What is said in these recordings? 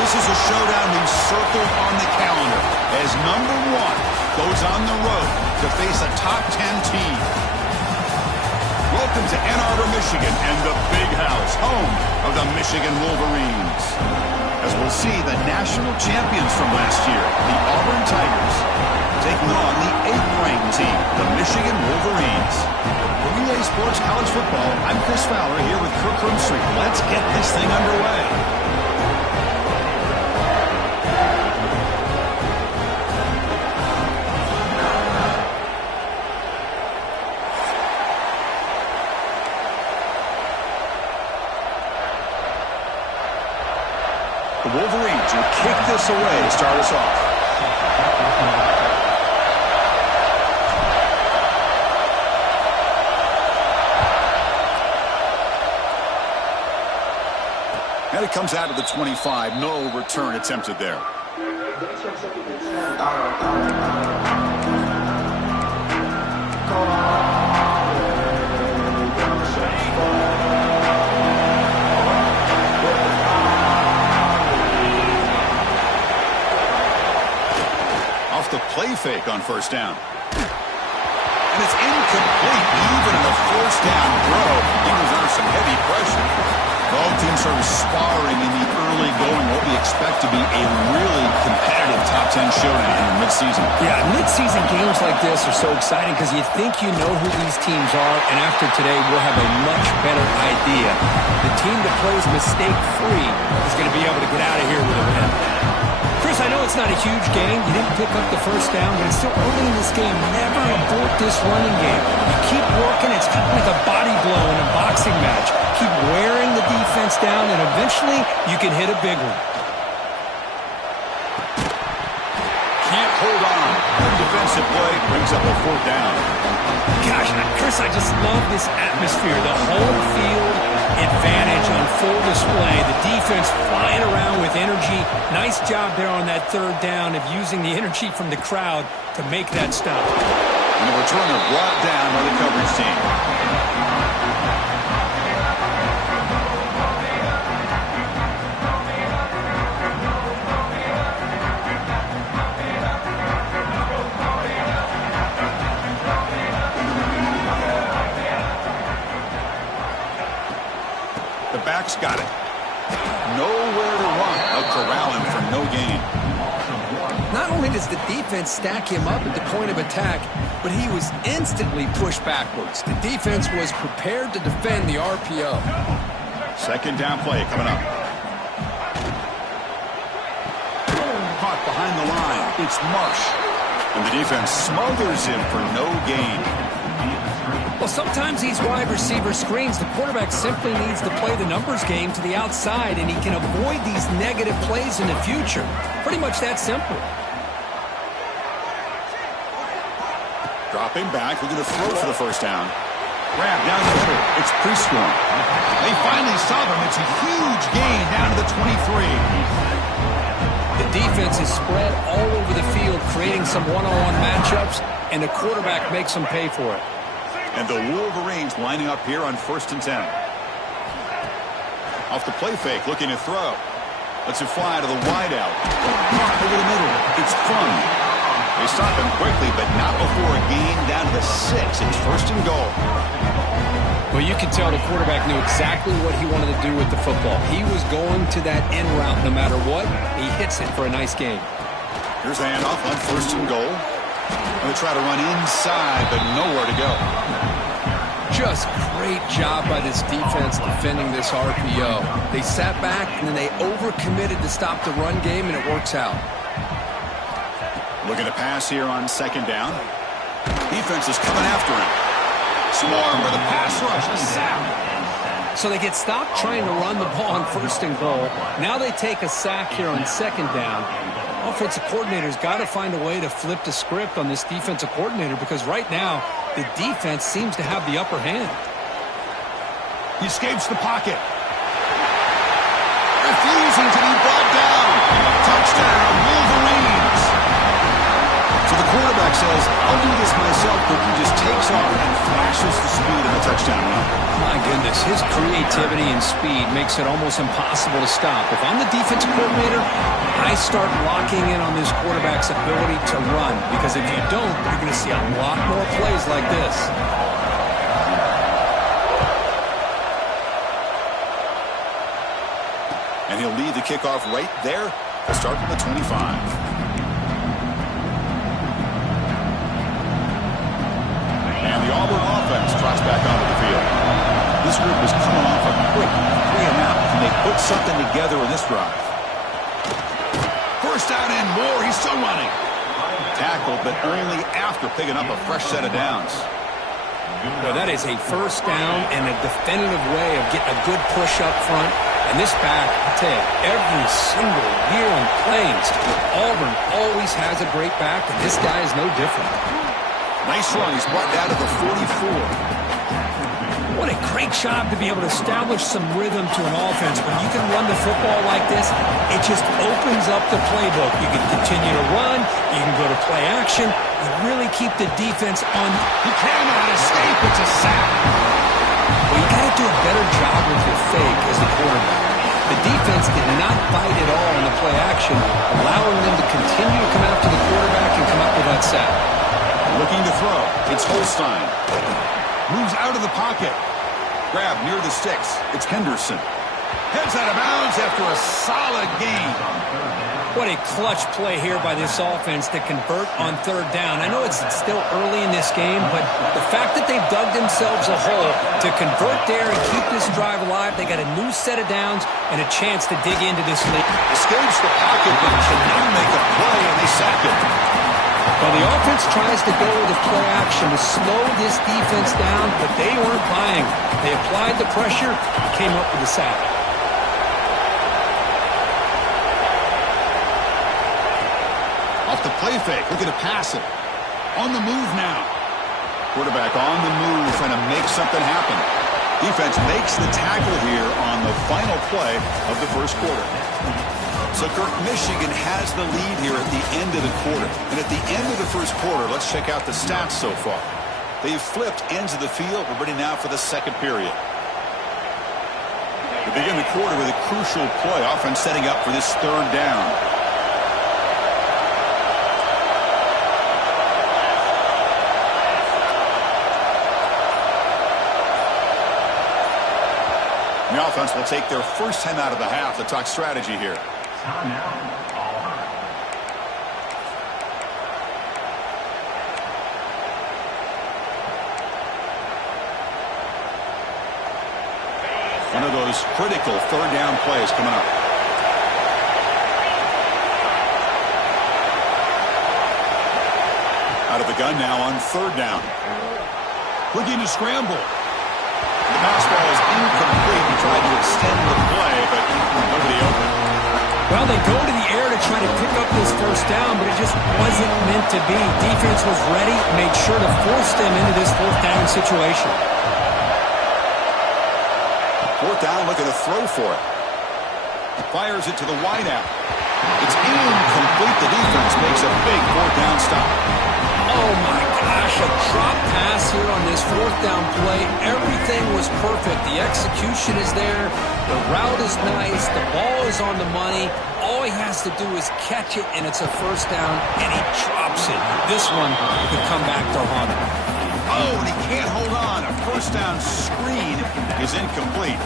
This is a showdown we've circled on the calendar as number 1 goes on the road to face a top 10 team. Welcome to Ann Arbor, Michigan, and the Big House, home of the Michigan Wolverines. As we'll see, the national champions from last year, the Auburn Tigers, taking on the 8th-ranked team, the Michigan Wolverines. For Relay Sports College Football, I'm Chris Fowler here with Kirk Herbstreit. Let's get this thing underway. The Wolverines will kick this away to start us off. And it comes out of the 25. No return attempted there. The play fake on first down. And it's incomplete even in the first down throw. He was under some heavy pressure. Both teams sort of sparring in the early going, what we expect to be a really competitive top 10 showdown in midseason. Yeah, midseason games like this are so exciting because you think you know who these teams are, and after today we'll have a much better idea. The team that plays mistake-free is going to be able to get out of here with a win. Chris, I know it's not a huge game. You didn't pick up the first down, but it's still early in this game. Never abort this running game. You keep working. It's kind of like a body blow in a boxing match. Keep wearing the defense down, and eventually you can hit a big one. Can't hold on. Good defensive play brings up a 4th down. Gosh, Chris, I just love this atmosphere. The home field advantage on full display. The defense flying around with energy. Nice job there on that 3rd down of using the energy from the crowd to make that stop. And the returner brought down by the coverage team. The back's got it. Nowhere to run. They'll corral him for no gain. Not only does the defense stack him up at the point of attack, but he was instantly pushed backwards. The defense was prepared to defend the RPO. 2nd down play coming up. Caught behind the line. It's Marsh. And the defense smothers him for no gain. Well, sometimes these wide receiver screens, the quarterback simply needs to play the numbers game to the outside, and he can avoid these negative plays in the future. Pretty much that simple. Dropping back, looking to throw for the first down. Grab down the middle. It's Prescorn. They finally stop him. It's a huge gain down to the 23. The defense is spread all over the field, creating some one-on-one matchups, and the quarterback makes them pay for it. And the Wolverines lining up here on 1st and 10. Off the play fake, looking to throw. Lets it fly to the wideout. Over the middle, it's Fun. They stop him quickly, but not before a gain down to the 6. It's 1st and goal. Well, you can tell the quarterback knew exactly what he wanted to do with the football. He was going to that end route no matter what. He hits it for a nice gain. Here's the handoff on 1st and goal. They try to run inside, but nowhere to go. Just great job by this defense defending this RPO. They sat back, and then they overcommitted to stop the run game, and it works out. Looking to pass here on 2nd down. Defense is coming after him. Swarm with a pass rush, a sack. So they get stopped trying to run the ball on 1st and goal. Now they take a sack here on 2nd down. Offensive coordinator's got to find a way to flip the script on this defensive coordinator because right now the defense seems to have the upper hand. He escapes the pocket. Refusing to be brought down. Touchdown, Wolverines. So the quarterback says, I'll do this myself, but he just takes off and flashes the speed of a touchdown run. My goodness, his creativity and speed makes it almost impossible to stop. If I'm the defensive coordinator, I start locking in on this quarterback's ability to run, because if you don't, you're going to see a lot more plays like this. And he'll lead the kickoff right there to start from the 25. And the Auburn offense trots back onto the field. This group was coming off a quick 3-and-out, and they put something together in this drive. First down and more. He's still running. Tackled, but only after picking up a fresh set of downs. Well, that is a first down and a definitive way of getting a good push up front. And this back, I tell you, every single year in plays, Auburn always has a great back, and this guy is no different. Nice run. He's brought down to the 44. What a great job to be able to establish some rhythm to an offense. When you can run the football like this, it just opens up the playbook. You can continue to run. You can go to play action. You really keep the defense on. He cannot escape. It's a sack. Well, you got to do a better job with your fake as the quarterback. The defense did not bite at all in the play action, allowing them to continue to come after the quarterback and come up with that sack. Looking to throw. It's Holstein. Moves out of the pocket. Grab near the sticks. It's Henderson. Heads out of bounds after a solid gain. What a clutch play here by this offense to convert on third down. I know it's still early in this game, but the fact that they've dug themselves a hole to convert there and keep this drive alive, they got a new set of downs and a chance to dig into this lead. Escapes the pocket, but cannot make a play, and they sack him. Well, the offense tries to go with the play action to slow this defense down, but they weren't buying. They applied the pressure and came up with a sack. Off the play fake, looking to pass it. On the move now. Quarterback on the move, trying to make something happen. Defense makes the tackle here on the final play of the first quarter. So, Kirk, Michigan has the lead here at the end of the quarter. And at the end of the first quarter, let's check out the stats so far. They've flipped ends of the field. We're ready now for the second period. We begin the quarter with a crucial play. Offense setting up for this third down. The offense will take their first time out of the half to talk strategy here. One of those critical third down plays coming up. Out of the gun now on third down. Looking to scramble. The pass ball is incomplete. He tried to extend the play, but nobody open. Well, they go to the air to try to pick up this first down, but it just wasn't meant to be. Defense was ready, made sure to force them into this fourth down situation. Fourth down, looking to throw for it. Fires it to the wideout. It's incomplete. The defense makes a big fourth down stop. Oh, my gosh, a drop pass here on this fourth down play. Everything was perfect. The execution is there. The route is nice. The ball is on the money. All he has to do is catch it, and it's a first down, and he drops it. This one could come back to haunt him. Oh, and he can't hold on. A first down screen is incomplete.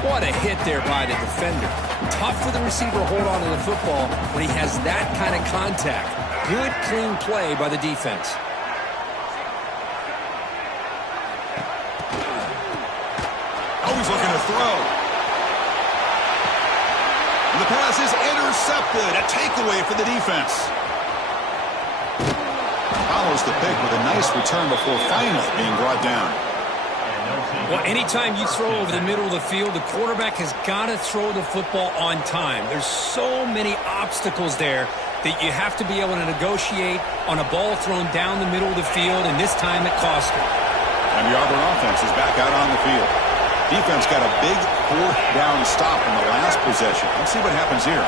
What a hit there by the defender. Tough for the receiver to hold on to the football when he has that kind of contact. Good, clean play by the defense. Always looking to throw. And the pass is intercepted. A takeaway for the defense. Follows the pick with a nice return before finally being brought down. Well, anytime you throw over the middle of the field, the quarterback has got to throw the football on time. There's so many obstacles there that you have to be able to negotiate on a ball thrown down the middle of the field, and this time it cost him. And the Auburn offense is back out on the field. Defense got a big fourth down stop in the last possession. Let's see what happens here.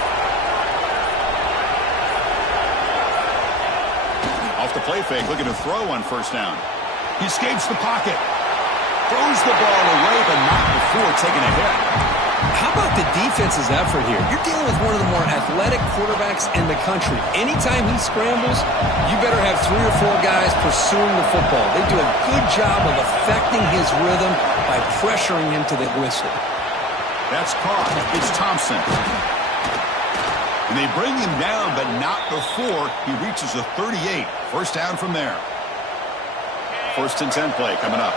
Off the play fake, looking to throw on first down. He escapes the pocket. Throws the ball away, but not before taking a hit. How about the defense's effort here? You're dealing with one of the more athletic quarterbacks in the country. Anytime he scrambles, you better have 3 or 4 guys pursuing the football. They do a good job of affecting his rhythm by pressuring him to the whistle. That's caught. It's Thompson. And they bring him down, but not before he reaches the 38. First down from there. First and 10 play coming up.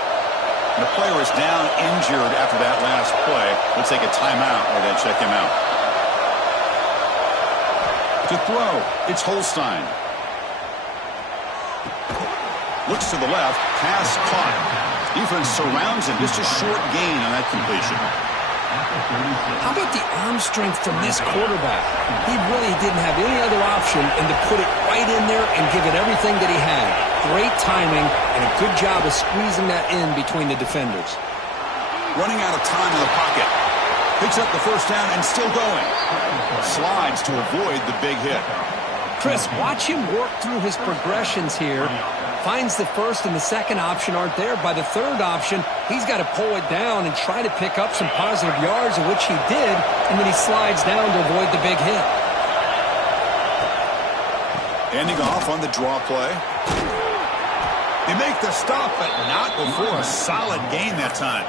And the player is down injured after that last play. We'll take a timeout or then check him out. To throw, it's Holstein. Looks to the left, pass caught. Defense surrounds him, just a short gain on that completion. How about the arm strength from this quarterback? He really didn't have any other option than to put it right in there and give it everything that he had. Great timing and a good job of squeezing that in between the defenders. Running out of time in the pocket. Picks up the first down and still going. Slides to avoid the big hit. Chris, watch him work through his progressions here. Finds the first and the second option aren't there. By the third option, he's got to pull it down and try to pick up some positive yards, of which he did, and then he slides down to avoid the big hit. Ending off on the draw play. They make the stop, but not before a solid gain that time.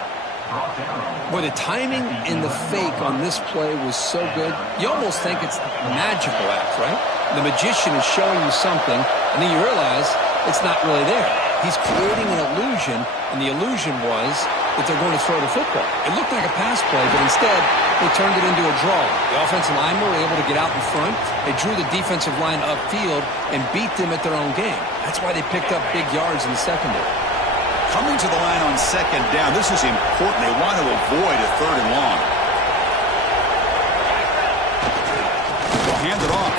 Boy, the timing and the fake on this play was so good, you almost think it's a magical act, right? The magician is showing you something, and then you realize it's not really there. He's creating an illusion, and the illusion was that they're going to throw the football. It looked like a pass play, but instead, they turned it into a draw. The offensive linemen were able to get out in front. They drew the defensive line upfield and beat them at their own game. That's why they picked up big yards in the secondary. Coming to the line on second down, this is important. They want to avoid a third and long. They'll hand it off.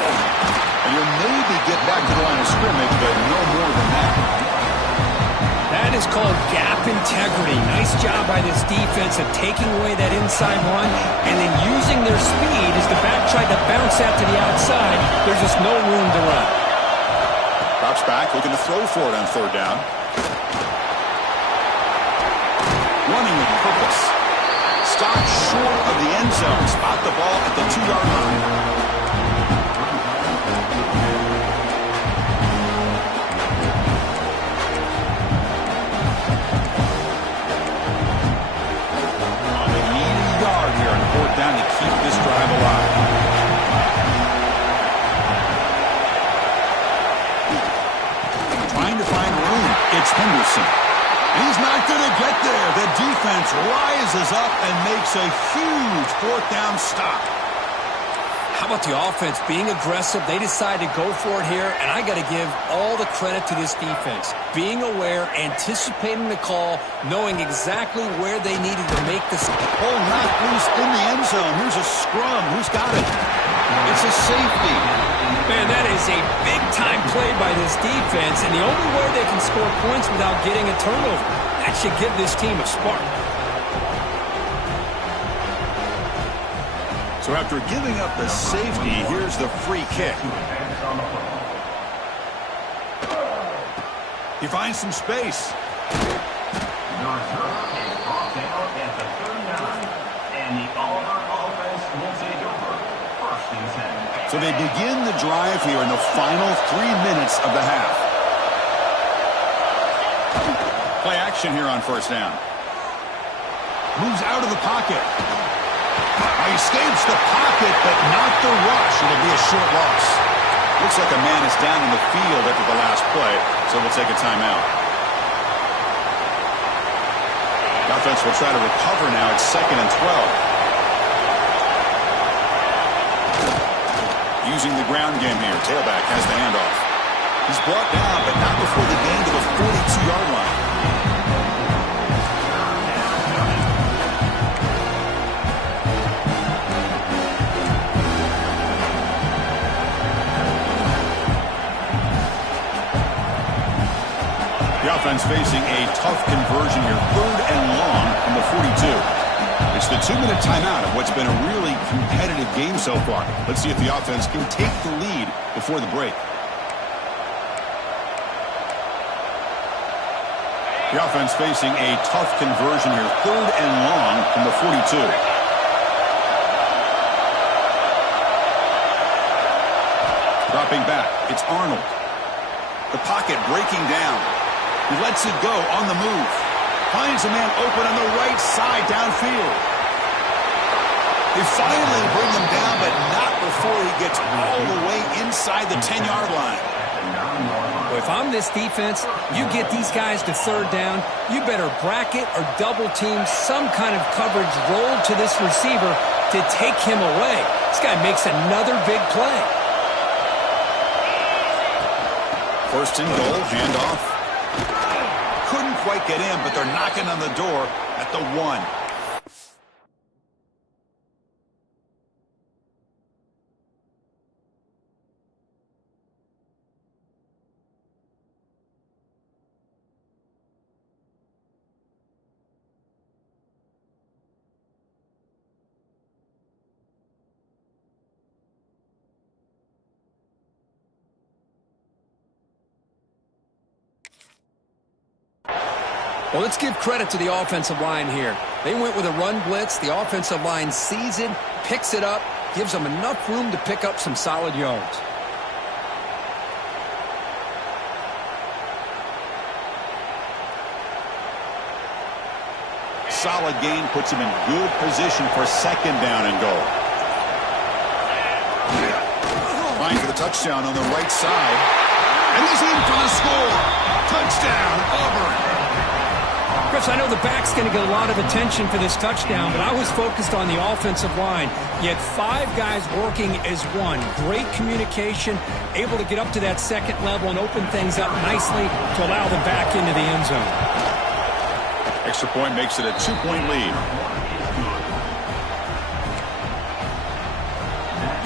And you'll maybe get back to the line of scrimmage, but no more than that. That is called gap integrity. Nice job by this defense of taking away that inside run and then using their speed as the back tried to bounce out to the outside. There's just no room to run. Drops back, looking to throw for it on third down. Running with purpose. Stopped short of the end zone. Spot the ball at the 2-yard line. Down to keep this drive alive. Trying to find room. It's Henderson. He's not going to get there. The defense rises up and makes a huge fourth down stop. How about the offense being aggressive? They decide to go for it here, and I got to give all the credit to this defense. Being aware, anticipating the call, knowing exactly where they needed to make this. Ball knocked loose in the end zone. Here's a scrum. Who's got it? It's a safety. Man, that is a big-time play by this defense, and the only way they can score points without getting a turnover. That should give this team a spark. So after giving up the safety, here's the free kick. He finds some space. So they begin the drive here in the final 3 minutes of the half. Play action here on first down. Moves out of the pocket. He escapes the pocket, but not the rush. It'll be a short loss. Looks like a man is down in the field after the last play, so we'll take a timeout. The offense will try to recover now. It's 2nd and 12. Using the ground game here. Tailback has the handoff. He's brought down, but not before the gain to the 42-yard line. The offense facing a tough conversion here. 3rd and long from the 42. It's the 2-minute timeout of what's been a really competitive game so far. Let's see if the offense can take the lead before the break. The offense facing a tough conversion here. 3rd and long from the 42. Dropping back, it's Arnold. The pocket breaking down. He lets it go on the move. Finds a man open on the right side downfield. They finally bring him down, but not before he gets all the way inside the 10-yard line. Well, if I'm this defense, you get these guys to 3rd down, you better bracket or double team some kind of coverage rolled to this receiver to take him away. This guy makes another big play. 1st and goal, handoff. Couldn't quite get in, but they're knocking on the door at the 1. Well, let's give credit to the offensive line here. They went with a run blitz. The offensive line sees it, picks it up, gives them enough room to pick up some solid yards. Solid gain puts him in good position for 2nd down and goal. Trying for the touchdown on the right side. And he's in for the score. Touchdown, Auburn. Chris, I know the back's going to get a lot of attention for this touchdown, but I was focused on the offensive line. You had 5 guys working as one. Great communication, able to get up to that 2nd level and open things up nicely to allow them back into the end zone. Extra point makes it a 2-point lead.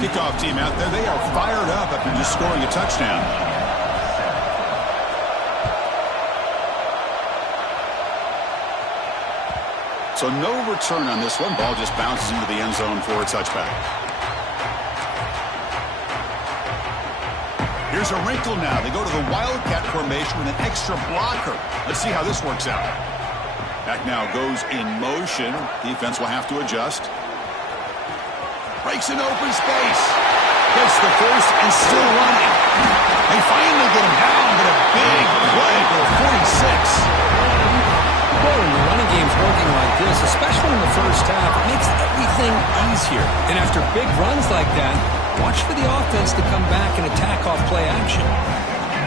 Kickoff team out there, they are fired up after just scoring a touchdown. So no return on this one. Ball just bounces into the end zone for a touchback. Here's a wrinkle now. They go to the Wildcat formation with an extra blocker. Let's see how this works out. Back now goes in motion. Defense will have to adjust. Breaks an open space. Gets the first and still running. They finally get him down, but a big play for 46. Well, when the running game's working like this, especially in the first half, it makes everything easier. And after big runs like that, watch for the offense to come back and attack off play action.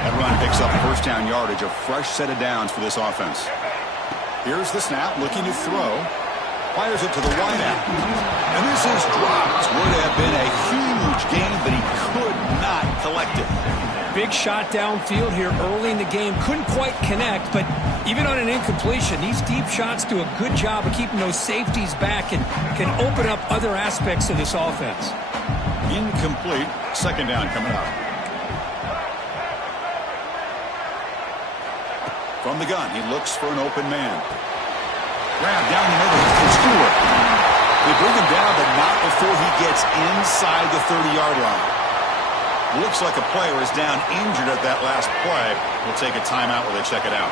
That run picks up 1st down yardage, a fresh set of downs for this offense. Here's the snap, looking to throw. Fires it to the wideout. And this is dropped. Would have been a huge gain, but he could not collect it. Big shot downfield here early in the game. Couldn't quite connect, but even on an incompletion, these deep shots do a good job of keeping those safeties back and can open up other aspects of this offense. Incomplete. 2nd down coming up. From the gun, he looks for an open man. Grab down the middle to Stewart. They bring him down, but not before he gets inside the 30-yard line. Looks like a player is down injured at that last play. We'll take a timeout while they check it out.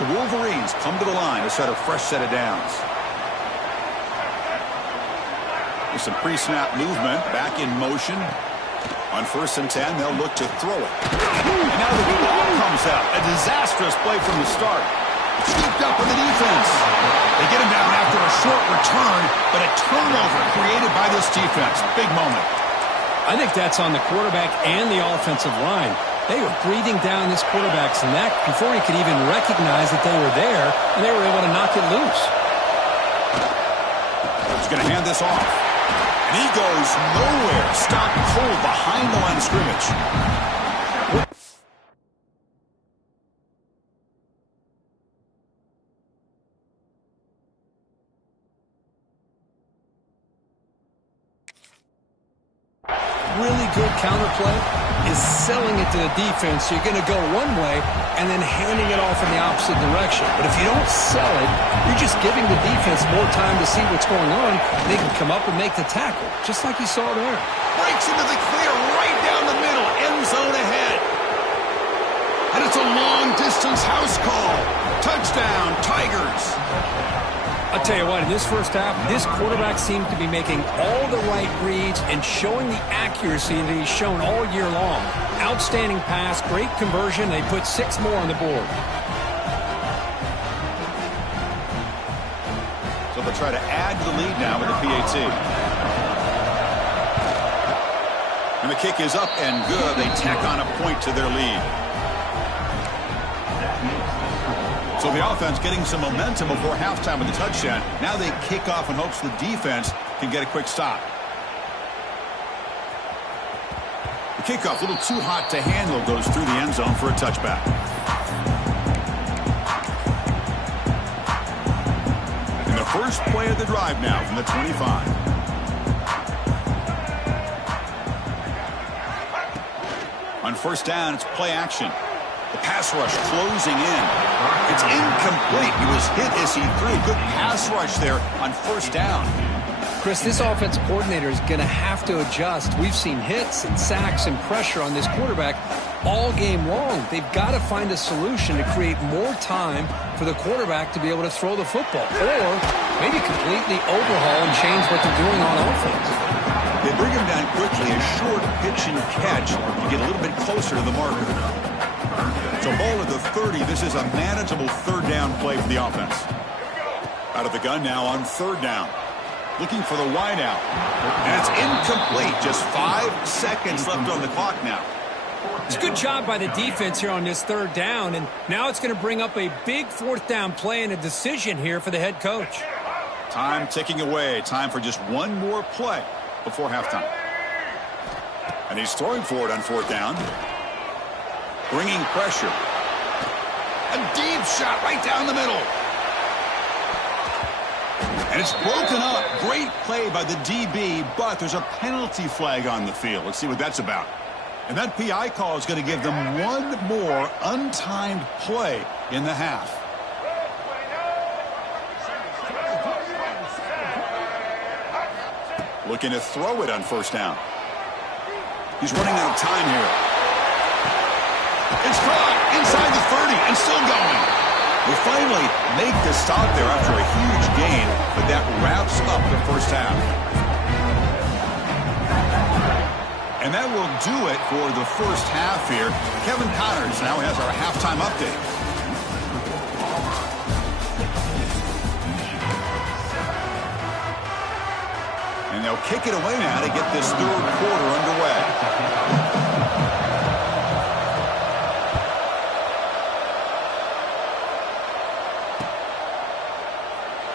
The Wolverines come to the line to set a fresh set of downs. With some pre-snap movement, back in motion. On 1st and 10, they'll look to throw it. And now the ball comes out. A disastrous play from the start. Scooped up with the defense. They get him down after a short return, but a turnover created by this defense. Big moment. I think that's on the quarterback and the offensive line. They were breathing down this quarterback's neck before he could even recognize that they were there, and they were able to knock it loose. He's going to hand this off. And he goes nowhere. Stopped cold behind the line of scrimmage. Really good counterplay is selling it to the defense. So you're going to go one way and then handing it off in the opposite direction. But if you don't sell it, you're just giving the defense more time to see what's going on. They can come up and make the tackle, just like you saw there. Breaks into the clear right down the middle. End zone ahead. And it's a long-distance house call. Touchdown, Tigers. I'll tell you what, in this first half, this quarterback seems to be making all the right reads and showing the accuracy that he's shown all year long. Outstanding pass, great conversion. They put 6 more on the board. So they'll try to add to the lead now with the PAT. And the kick is up and good. They tack on a point to their lead. So the offense getting some momentum before halftime with the touchdown. Now they kick off in hopes the defense can get a quick stop. The kickoff, a little too hot to handle, goes through the end zone for a touchback. And the first play of the drive now from the 25. On first down, it's play action. The pass rush closing in. It's incomplete. He was hit as he threw. Good pass rush there on first down. Chris, this offensive coordinator is going to have to adjust. We've seen hits and sacks and pressure on this quarterback all game long. They've got to find a solution to create more time for the quarterback to be able to throw the football, or maybe completely overhaul and change what they're doing on offense. They bring him down quickly. A short pitch and catch to get a little bit closer to the marker. So ball at the 30. This is a manageable third down play for the offense. Out of the gun now on third down. Looking for the wide out. And it's incomplete. Just 5 seconds left on the clock now. It's a good job by the defense here on this third down, and now it's going to bring up a big fourth down play and a decision here for the head coach. Time ticking away. Time for just one more play before halftime. And he's throwing for it on fourth down. Bringing pressure. A deep shot right down the middle. And it's broken up. Great play by the DB, but there's a penalty flag on the field. Let's see what that's about. And that PI call is going to give them one more untimed play in the half. Looking to throw it on first down. He's running out of time here. It's caught inside the 30 and still going. They finally make the stop there after a huge gain, but that wraps up the first half. And that will do it for the first half here. Kevin Connors now has our halftime update. And they'll kick it away now to get this third quarter underway.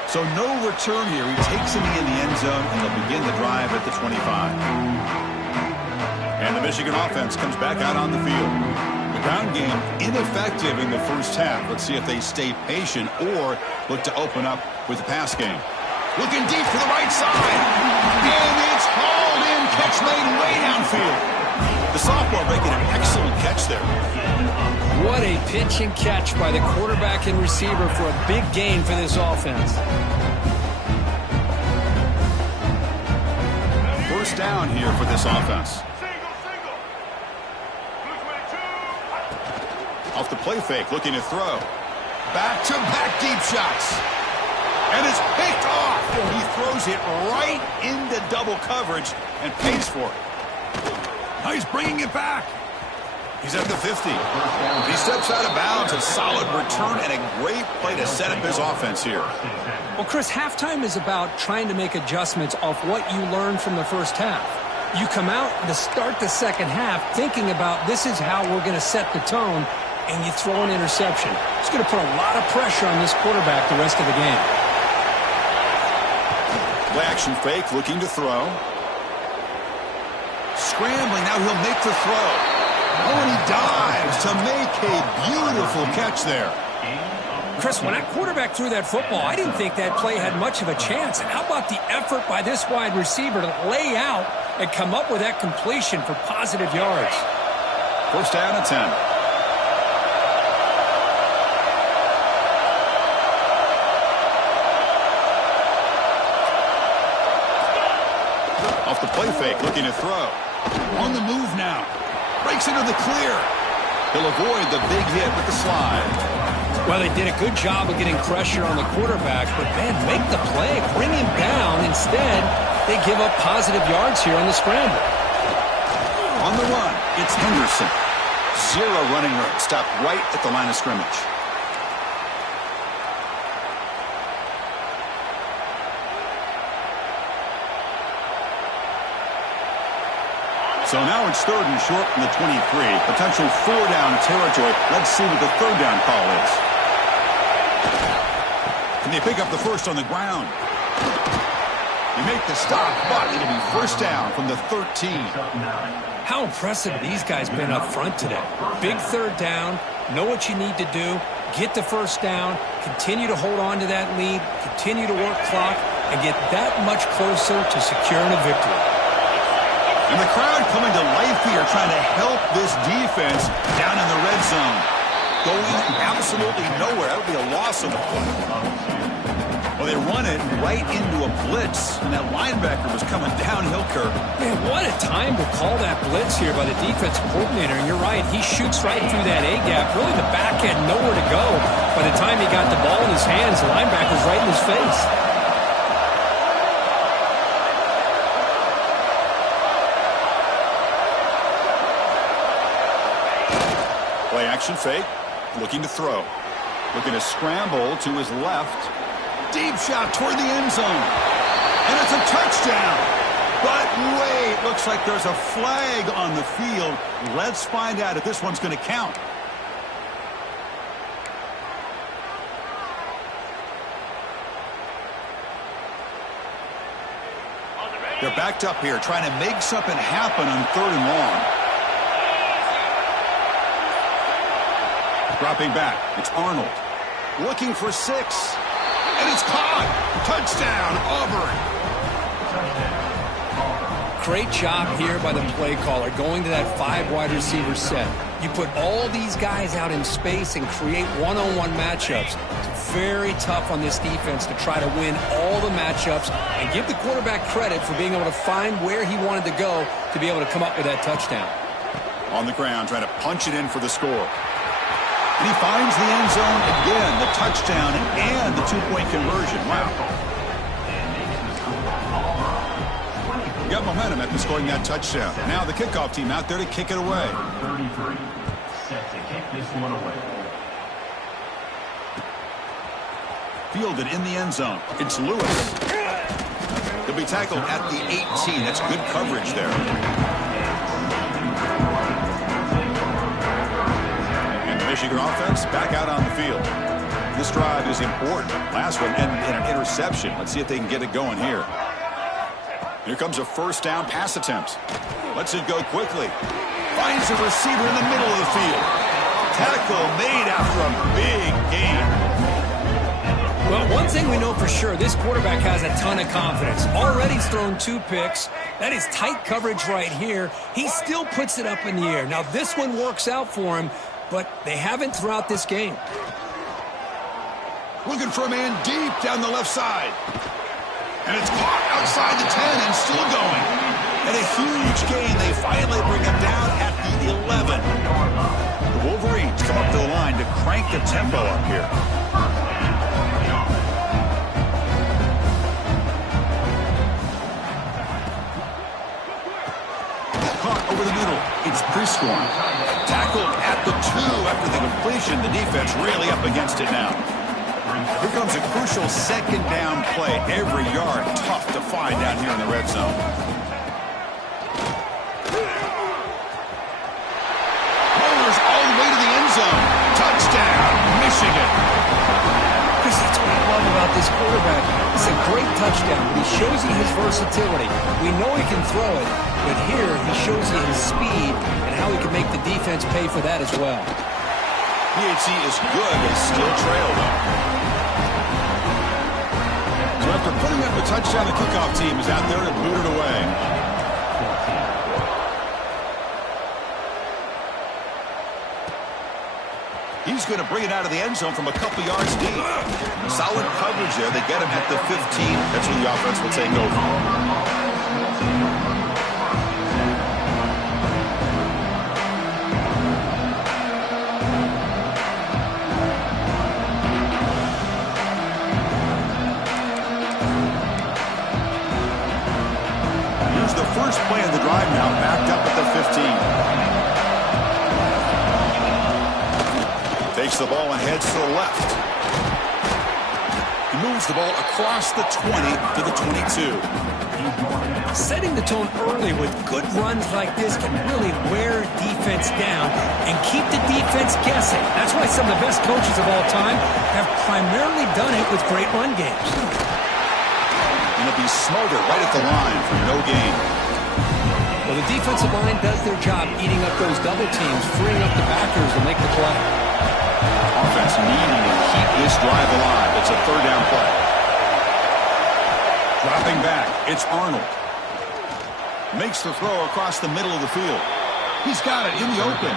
So no return here. He takes him in the end zone, and they'll begin the drive at the 25. And the Michigan offense comes back out on the field. The ground game ineffective in the first half. Let's see if they stay patient or look to open up with the pass game. Looking deep for the right side. And it's hauled in. Catch made way downfield. The sophomore making an excellent catch there. What a pitch and catch by the quarterback and receiver for a big gain for this offense. First down here for this offense. Off the play fake, looking to throw. Back-to-back deep shots. And it's picked off. He throws it right into double coverage and pays for it. Now he's bringing it back. He's at the 50. He steps out of bounds. A solid return and a great play to set up his offense here. Well, Chris, halftime is about trying to make adjustments off what you learned from the first half. You come out to start the second half thinking about this is how we're going to set the tone, and you throw an interception. It's going to put a lot of pressure on this quarterback the rest of the game. Play action fake, looking to throw. Scrambling, now he'll make the throw. Oh, and he dives to make a beautiful catch there. Chris, when that quarterback threw that football, I didn't think that play had much of a chance. And how about the effort by this wide receiver to lay out and come up with that completion for positive yards? First down at 10. Off the play fake, looking to throw. On the move now. Breaks into the clear. He'll avoid the big hit with the slide. Well, they did a good job of getting pressure on the quarterback, but, man, make the play. Bring him down. Instead, they give up positive yards here on the scramble. On the run, it's Henderson. 0 running room. Stopped right at the line of scrimmage. So now it's 3rd and short from the 23. Potential 4-down territory. Let's see what the 3rd down call is. Can they pick up the first on the ground? You make the stop, but it'll be 1st down from the 13. How impressive these guys been up front today. Big 3rd down, know what you need to do, get the 1st down, continue to hold on to that lead, continue to work clock, and get that much closer to securing a victory. And the crowd coming to life here, trying to help this defense down in the red zone. Going absolutely nowhere. That would be a loss of the play. Well, they run it right into a blitz, and that linebacker was coming downhill, Kirk. Man, what a time to call that blitz here by the defensive coordinator. And you're right, he shoots right through that A-gap. Really, the back had nowhere to go. By the time he got the ball in his hands, the linebacker's right in his face. Play action fake, looking to throw. Looking to scramble to his left. Deep shot toward the end zone. And it's a touchdown. But wait, looks like there's a flag on the field. Let's find out if this one's going to count. They're backed up here, trying to make something happen on 3rd and long. Dropping back, it's Arnold. Looking for 6. And it's caught. Touchdown, Auburn. Great job here by the play caller, going to that 5 wide receiver set. You put all these guys out in space and create one-on-one matchups. It's very tough on this defense to try to win all the matchups and give the quarterback credit for being able to find where he wanted to go to be able to come up with that touchdown. On the ground, trying to punch it in for the score. And he finds the end zone again, the touchdown and the 2-point conversion. Wow. We got momentum after scoring that touchdown. Now the kickoff team out there to kick it away. 33 set to kick this one away. Fielded in the end zone. It's Lewis. He'll be tackled at the 18. That's good coverage there. Michigan offense back out on the field. This drive is important. Last one ended in an interception. Let's see if they can get it going here. Here comes a 1st down pass attempt. Lets it go quickly. Finds a receiver in the middle of the field. Tackle made after a big gain. Well, one thing we know for sure, this quarterback has a ton of confidence. Already he's thrown 2 picks. That is tight coverage right here. He still puts it up in the air. Now, this one works out for him, but they haven't throughout this game. Looking for a man deep down the left side. And it's caught outside the 10 and still going. And a huge gain. They finally bring him down at the 11. The Wolverines come up to the line to crank the tempo up here. Caught over the middle. It's Prescorn. Tackled at the 2 after the completion. The defense really up against it now. Here comes a crucial 2nd down play. Every yard tough to find down here in the red zone. Rollers all the way to the end zone. Touchdown, Michigan. Chris, that's what I love about this quarterback. It's a great touchdown, but he shows you his versatility. We know he can throw it, but here he shows you his speed and how he can make the defense pay for that as well. PHC is good. They still trail, though. So after putting up a touchdown, the kickoff team is out there to boot it away. He's going to bring it out of the end zone from a couple yards deep. Solid coverage there. They get him at the 15. That's where the offense will take over. Takes the ball and heads to the left. He moves the ball across the 20 to the 22. Setting the tone early with good runs like this can really wear defense down and keep the defense guessing. That's why some of the best coaches of all time have primarily done it with great run games. And it'll be smarter right at the line for no gain. Well, the defensive line does their job eating up those double teams, freeing up the backers to make the play. Offense needing to keep this drive alive. It's a third down play. Dropping back, it's Arnold. Makes the throw across the middle of the field. He's got it in the open.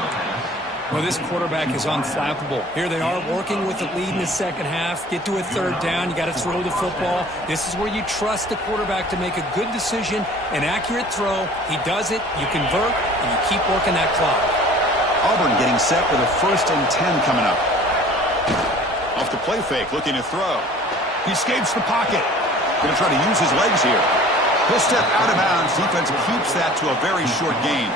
Well, this quarterback is unflappable. Here they are working with the lead in the second half. Get to a third down. You got to throw the football. This is where you trust the quarterback to make a good decision, an accurate throw. He does it, you convert, and you keep working that clock. Auburn getting set with a 1st and 10 coming up. Off the play fake, looking to throw. He escapes the pocket. Going to try to use his legs here. He'll step out of bounds. Defense keeps that to a very short gain.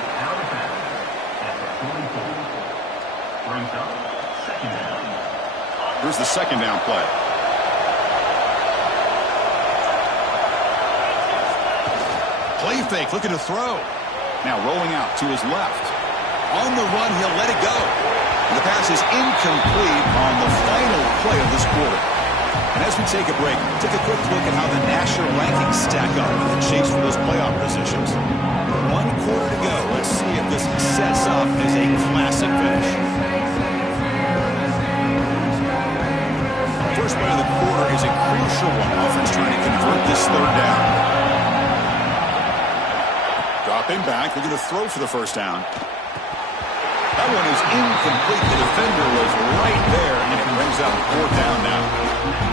Here's the second down play. Play fake, looking to throw. Now rolling out to his left. On the run, he'll let it go. And the pass is incomplete on the final play of this quarter. And as we take a break, take a quick look at how the national rankings stack up in the chase for those playoff positions. 1 quarter to go. Let's see if this sets up as a classic finish. First play of the quarter is a crucial one. Offense trying to convert this third down. Dropping back, looking to throw for the first down. That one is incomplete. The defender was right there, and it brings out 4th down now.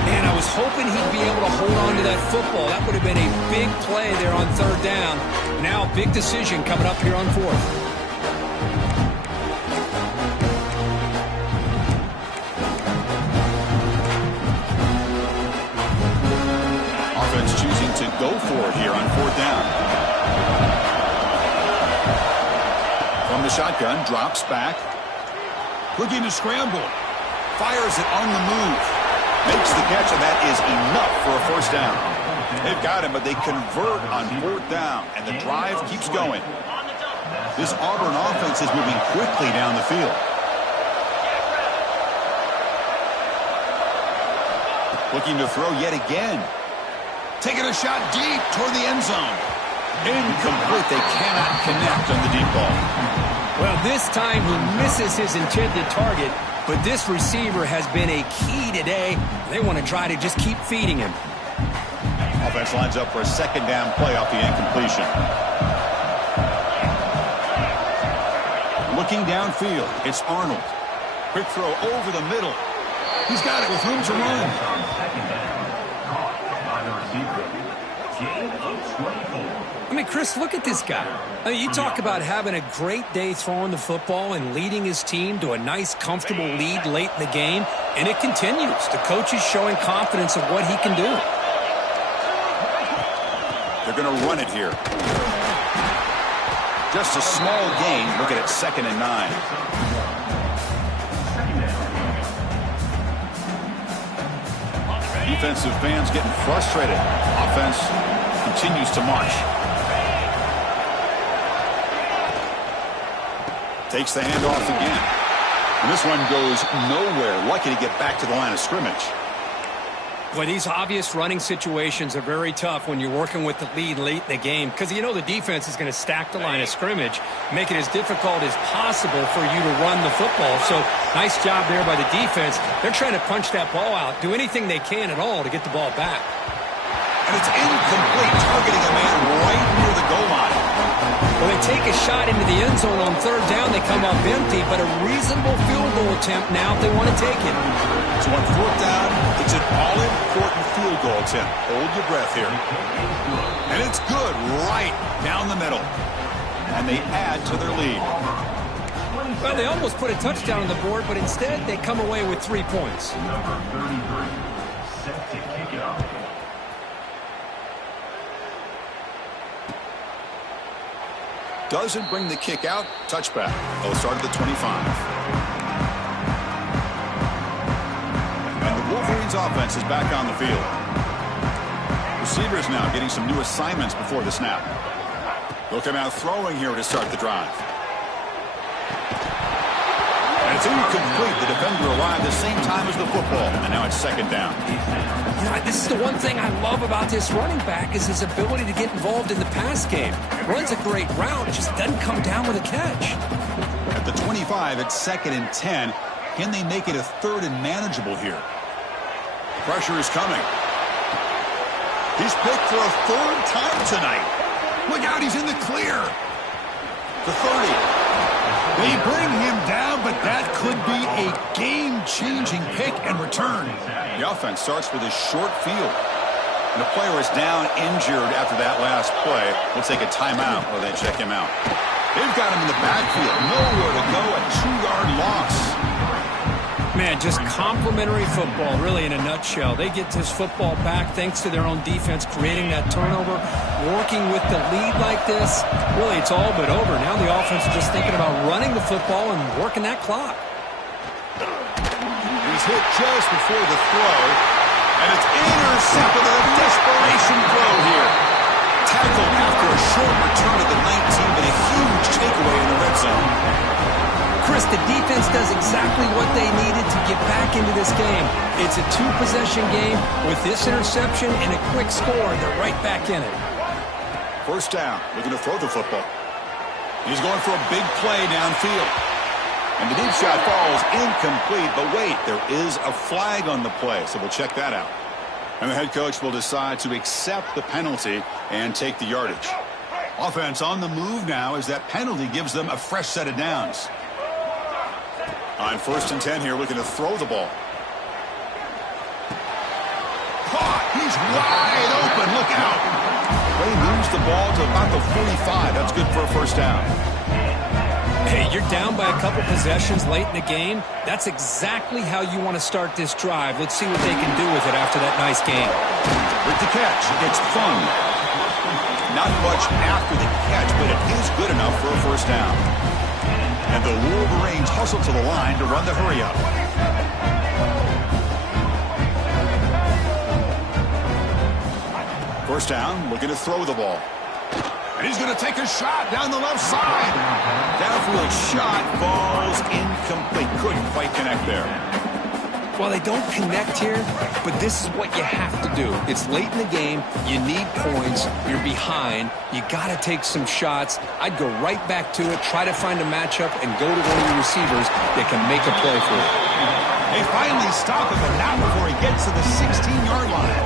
Man, I was hoping he'd be able to hold on to that football. That would have been a big play there on third down. Now, big decision coming up here on 4th. Offense choosing to go for it here on 4th down. From the shotgun, drops back. Looking to scramble. Fires it on the move. Makes the catch, and that is enough for a 1st down. They've got him, but they convert on 4th down, and the drive keeps going. This Auburn offense is moving quickly down the field. Looking to throw yet again. Taking a shot deep toward the end zone. Incomplete. They cannot connect on the deep ball. Well, this time he misses his intended target, but this receiver has been a key today. They want to try to just keep feeding him. Offense lines up for a 2nd down play off the incompletion. Looking downfield, it's Arnold. Quick throw over the middle. He's got it with room to run. I mean, Chris, look at this guy. I mean, you talk about having a great day throwing the football and leading his team to a nice, comfortable lead late in the game, and it continues. The coach is showing confidence of what he can do. They're going to run it here. Just a small gain. Look at it, 2nd and 9. Defensive fans getting frustrated. Offense continues to march. Takes the handoff again. And this one goes nowhere. Lucky to get back to the line of scrimmage. Well, these obvious running situations are very tough when you're working with the lead late in the game because you know the defense is going to stack the line of scrimmage, make it as difficult as possible for you to run the football. So nice job there by the defense. They're trying to punch that ball out, do anything they can at all to get the ball back. And it's incomplete, targeting a man right near the goal line. Well, they take a shot into the end zone on third down. They come up empty, but a reasonable field goal attempt now if they want to take it. So on 4th down, it's an all-important field goal attempt. Hold your breath here. And it's good right down the middle. And they add to their lead. Well, they almost put a touchdown on the board, but instead they come away with 3 points. Number 33, set to kick it off. Doesn't bring the kick out. Touchback. They'll start at the 25. Wolverines offense is back on the field. Receivers now getting some new assignments before the snap. They'll come out throwing here to start the drive. And it's incomplete. The defender arrived the same time as the football, and now it's second down. Yeah, this is the one thing I love about this running back is his ability to get involved in the pass game. Runs a great route, just doesn't come down with a catch. At the 25, it's 2nd and 10. Can they make it a 3rd and manageable here? Pressure is coming. He's picked for a 3rd time tonight. Look out, he's in the clear. The 30. They bring him down, but that could be a game-changing pick and return. The offense starts with a short field. And the player is down injured after that last play. We'll take a timeout while they check him out. They've got him in the backfield. Nowhere to go, a 2-yard loss. Man, just complimentary football, really, in a nutshell. They get this football back thanks to their own defense, creating that turnover, working with the lead like this. Really, it's all but over. Now the offense is just thinking about running the football and working that clock. He's hit just before the throw, and it's intercepted on a desperation throw here. Tackled after a short return at the 19, but a huge takeaway in the red zone. Chris, the defense does exactly what they needed to get back into this game. It's a 2-possession game. With this interception and a quick score, they're right back in it. First down, looking to throw the football. He's going for a big play downfield. And the deep shot falls incomplete, but wait, there is a flag on the play, so we'll check that out. And the head coach will decide to accept the penalty and take the yardage. Offense on the move now as that penalty gives them a fresh set of downs. On 1st and 10 here, looking to throw the ball. Caught! He's wide open. Look out. He moves the ball to about the 45. That's good for a first down. Hey, you're down by a couple possessions late in the game. That's exactly how you want to start this drive. Let's see what they can do with it after that nice game. With the catch, it's fun. Not much after the catch, but it is good enough for a first down. And the Wolverines hustle to the line to run the hurry-up. First down, looking to throw the ball. And he's going to take a shot down the left side. Downfield shot falls incomplete. Couldn't quite connect there. Well, they don't connect here, but this is what you have to do. It's late in the game. You need points. You're behind. You got to take some shots. I'd go right back to it, try to find a matchup, and go to one of your receivers that can make a play for you. They finally stop him, but not before he gets to the 16-yard line.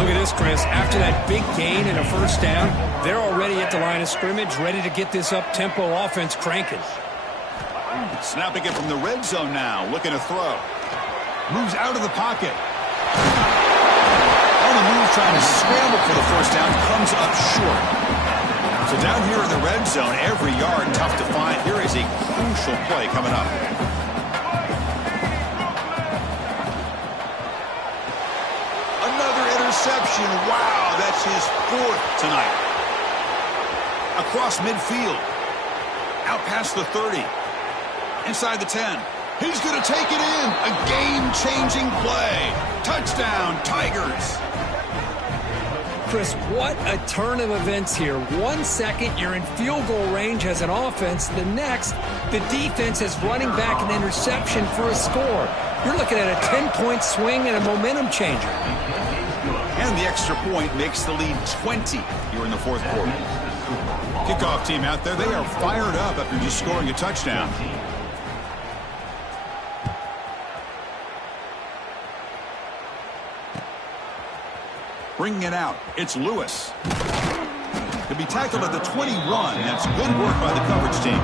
Look at this, Chris. After that big gain and a first down, they're already at the line of scrimmage, ready to get this up-tempo offense cranking. Snapping it from the red zone now, looking to throw. Moves out of the pocket. On the move, trying to scramble for the first down, comes up short. So down here in the red zone, every yard tough to find. Here is a crucial play coming up. Another interception. Wow, that's his 4th tonight. Across midfield. Out past the 30. Inside the 10. He's going to take it in. A game-changing play. Touchdown, Tigers. Chris, what a turn of events here. 1 second, you're in field goal range as an offense. The next, the defense is running back an interception for a score. You're looking at a 10-point swing and a momentum changer. And the extra point makes the lead 20 here in the 4th quarter. Kickoff team out there, they are fired up after just scoring a touchdown. Bringing it out, it's Lewis. To be tackled at the 21, that's good work by the coverage team.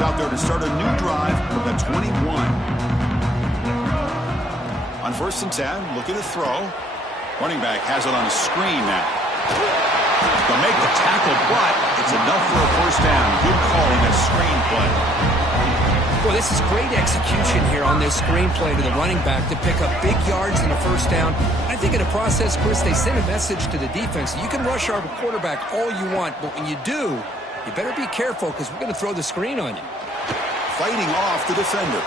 Out there to start a new drive from the 21. On 1st and 10, looking to throw. Running back has it on a screen now. They'll make the tackle, but it's enough for a first down. Good call on that screenplay. Well, this is great execution here on this screenplay to the running back to pick up big yards and a first down. I think in the process, Chris, they send a message to the defense. You can rush our quarterback all you want, but when you do, you better be careful because we're going to throw the screen on you. Fighting off the defender.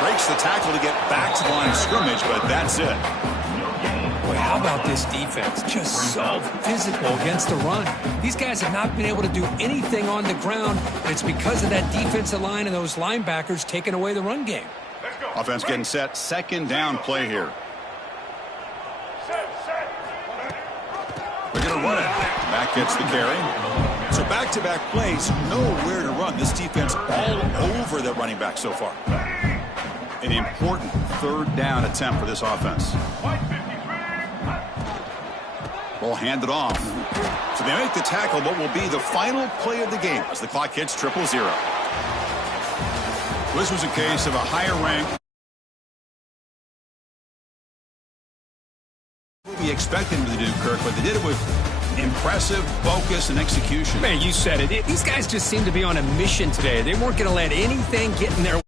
Breaks the tackle to get back to the line of scrimmage, but that's it. Boy, how about this defense? Just so physical against the run. These guys have not been able to do anything on the ground. It's because of that defensive line and those linebackers taking away the run game. Offense getting set. Second down play here. They're going to run it. Back gets the carry. So back-to-back plays, nowhere to run. This defense all over the running back so far. An important third down attempt for this offense. Ball handed off. So they make the tackle, what will be the final play of the game as the clock hits 0-0. This was a case of a higher rank. We expected them to do, Kirk, but they did it with impressive focus and execution. Man, you said it. These guys just seem to be on a mission today. They weren't going to let anything get in their